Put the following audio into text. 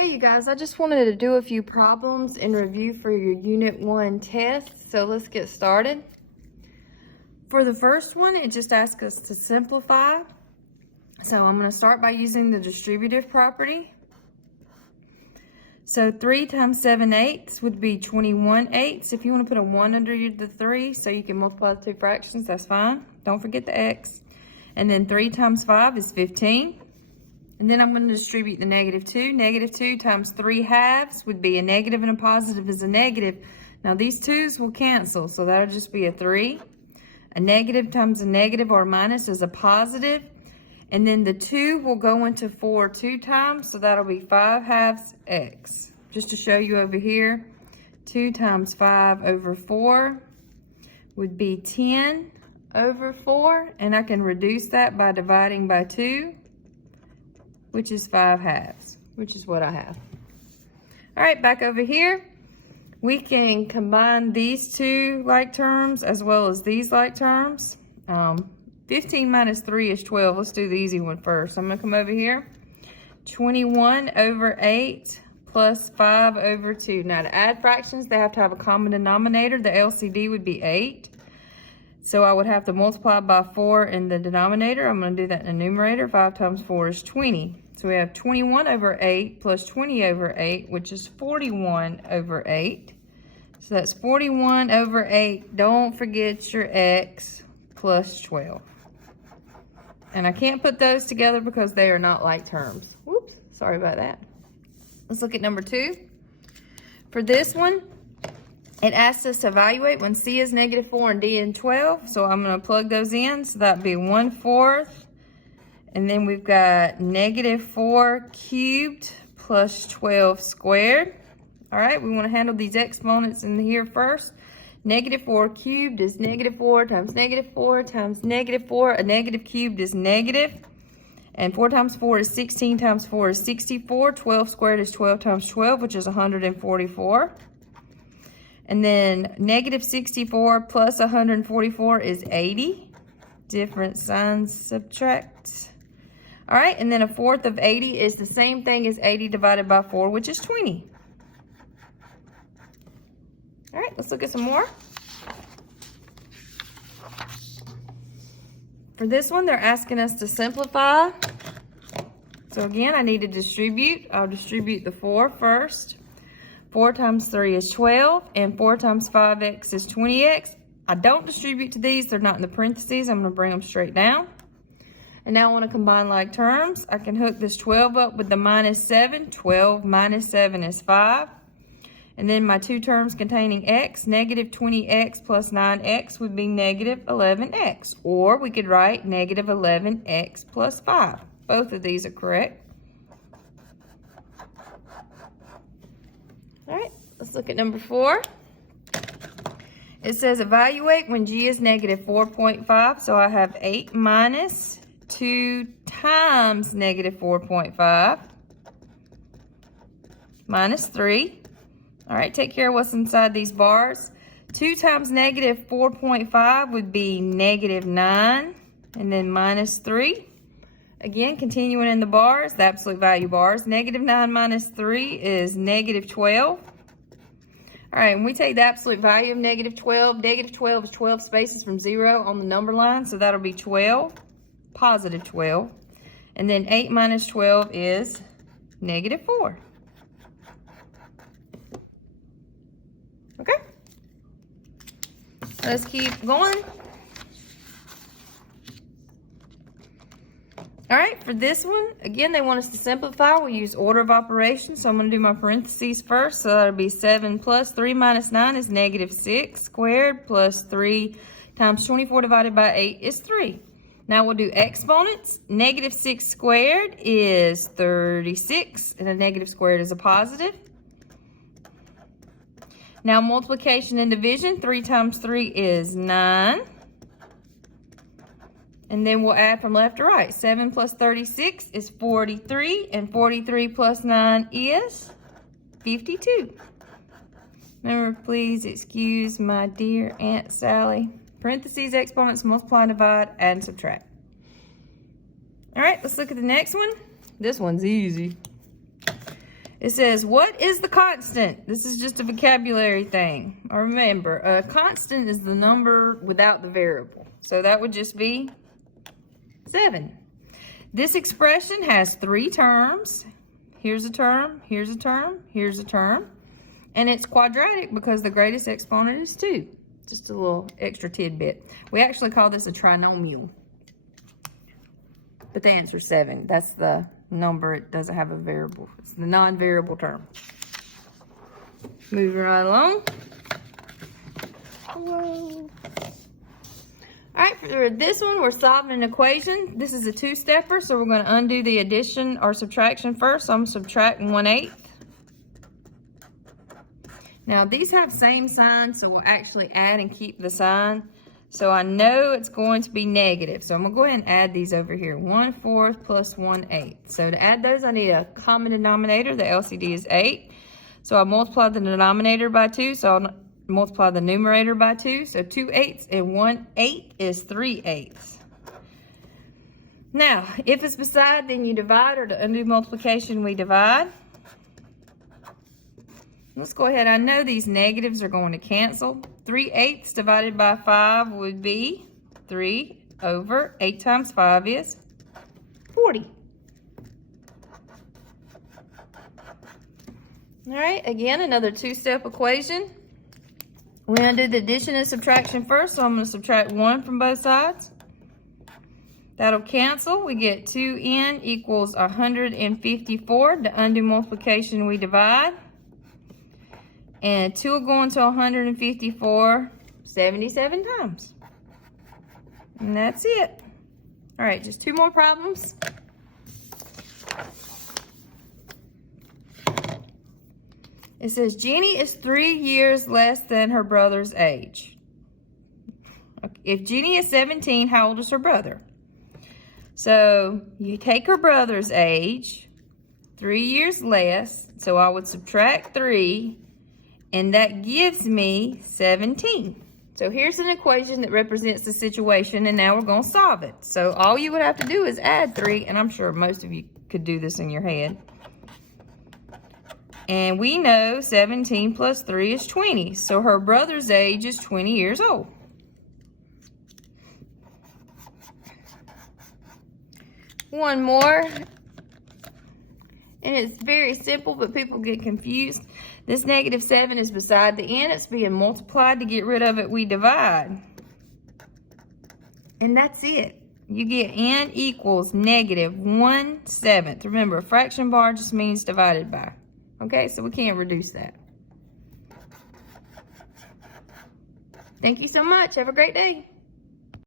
Hey you guys, I just wanted to do a few problems in review for your Unit 1 test, so let's get started. For the first one, it just asks us to simplify. So I'm going to start by using the distributive property. So 3 times 7/8 would be 21/8. If you want to put a 1 under the 3 so you can multiply the two fractions, that's fine. Don't forget the x. And then 3 times 5 is 15. And then I'm going to distribute the -2. -2 times 3/2 would be a negative, and a positive is a negative. Now these 2's will cancel, so that'll just be a 3. A negative times a negative or a minus is a positive. And then the 2 will go into 4 2 times, so that'll be 5/2 x. Just to show you over here, 2 times 5 over 4 would be 10 over 4. And I can reduce that by dividing by 2. Which is 5/2, which is what I have. All right, back over here, we can combine these two like terms as well as these like terms. 15 minus 3 is 12. Let's do the easy one first. I'm gonna come over here. 21 over 8 plus 5 over 2. Now to add fractions, they have to have a common denominator. The LCD would be 8. So I would have to multiply by 4 in the denominator. I'm going to do that in the numerator. 5 times 4 is 20. So we have 21 over 8 plus 20 over 8, which is 41 over 8. So that's 41 over 8. Don't forget your x plus 12. And I can't put those together because they are not like terms. Whoops, sorry about that. Let's look at number 2. For this one, it asks us to evaluate when C is -4 and D is 12. So I'm going to plug those in. So that'd be 1/4. And then we've got -4 cubed plus 12 squared. All right, we want to handle these exponents in here first. -4 cubed is -4 times -4 times -4. A negative cubed is negative. And 4 times 4 is 16 times 4 is 64. 12 squared is 12 times 12, which is 144. And then -64 plus 144 is 80. Different signs, subtract. All right, and then 1/4 of 80 is the same thing as 80 divided by 4, which is 20. All right, let's look at some more. For this one, they're asking us to simplify. So again, I need to distribute. I'll distribute the 4 first. 4 times 3 is 12, and 4 times 5x is 20x. I don't distribute to these. They're not in the parentheses. I'm going to bring them straight down. And now I want to combine like terms. I can hook this 12 up with the -7. 12 minus 7 is 5. And then my two terms containing x, -20x plus 9x would be -11x. Or we could write -11x plus 5. Both of these are correct. All right, let's look at number 4. It says evaluate when G is -4.5. So I have 8 minus 2 times -4.5 minus 3. All right, take care of what's inside these bars. 2 times -4.5 would be -9, and then minus 3. Again, continuing in the bars, the absolute value bars. -9 minus 3 is -12. All right, when we take the absolute value of -12, -12 is 12 spaces from 0 on the number line, so that'll be 12, positive 12. And then 8 minus 12 is -4. Okay? Let's keep going. All right, for this one, again, they want us to simplify. We'll use order of operations. So I'm going to do my parentheses first. So that'll be 7 plus 3 minus 9 is -6 squared plus 3 times 24 divided by 8 is 3. Now we'll do exponents. -6 squared is 36, and a negative squared is a positive. Now multiplication and division. 3 times 3 is 9. And then we'll add from left to right. 7 plus 36 is 43, and 43 plus 9 is 52. Remember, please excuse my dear Aunt Sally. Parentheses, exponents, multiply and divide, add and subtract. All right, let's look at the next one. This one's easy. It says, what is the constant? This is just a vocabulary thing. Remember, a constant is the number without the variable. So that would just be 7. This expression has 3 terms. Here's a term, here's a term, here's a term. And it's quadratic because the greatest exponent is 2. Just a little extra tidbit. We actually call this a trinomial. But the answer is 7. That's the number. It doesn't have a variable. It's the non-variable term. Moving right along. Whoa. All right, for this one, we're solving an equation. This is a 2-stepper, so we're going to undo the addition or subtraction first. So I'm subtracting 1/8. Now, these have same signs, so we'll actually add and keep the sign. So I know it's going to be negative. So I'm going to go ahead and add these over here. 1/4 plus 1/8. So to add those, I need a common denominator. The LCD is 8. So I multiply the denominator by 2. So I'll multiply the numerator by 2. So 2/8 and 1/8 is 3/8. Now, if it's beside, then you divide, or to undo multiplication, we divide. Let's go ahead. I know these negatives are going to cancel. 3/8 divided by 5 would be 3 over 8 times 5 is 40. All right, again, another 2-step equation. We're going to do the addition and subtraction first, so I'm going to subtract 1 from both sides. That'll cancel. We get 2n equals 154. To undo multiplication, we divide. And 2 will go into 154 77 times. And that's it. All right, just 2 more problems. It says Jenny is 3 years less than her brother's age. If Jenny is 17, how old is her brother? So you take her brother's age, 3 years less. So I would subtract 3. And that gives me 17. So here's an equation that represents the situation, and now we're going to solve it. So all you would have to do is add 3, and I'm sure most of you could do this in your head. And we know 17 plus 3 is 20. So her brother's age is 20 years old. One more. And it's very simple, but people get confused. This -7 is beside the n. It's being multiplied. To get rid of it, we divide. And that's it. You get n equals -1/7. Remember, a fraction bar just means divided by. Okay, so we can't reduce that. Thank you so much. Have a great day.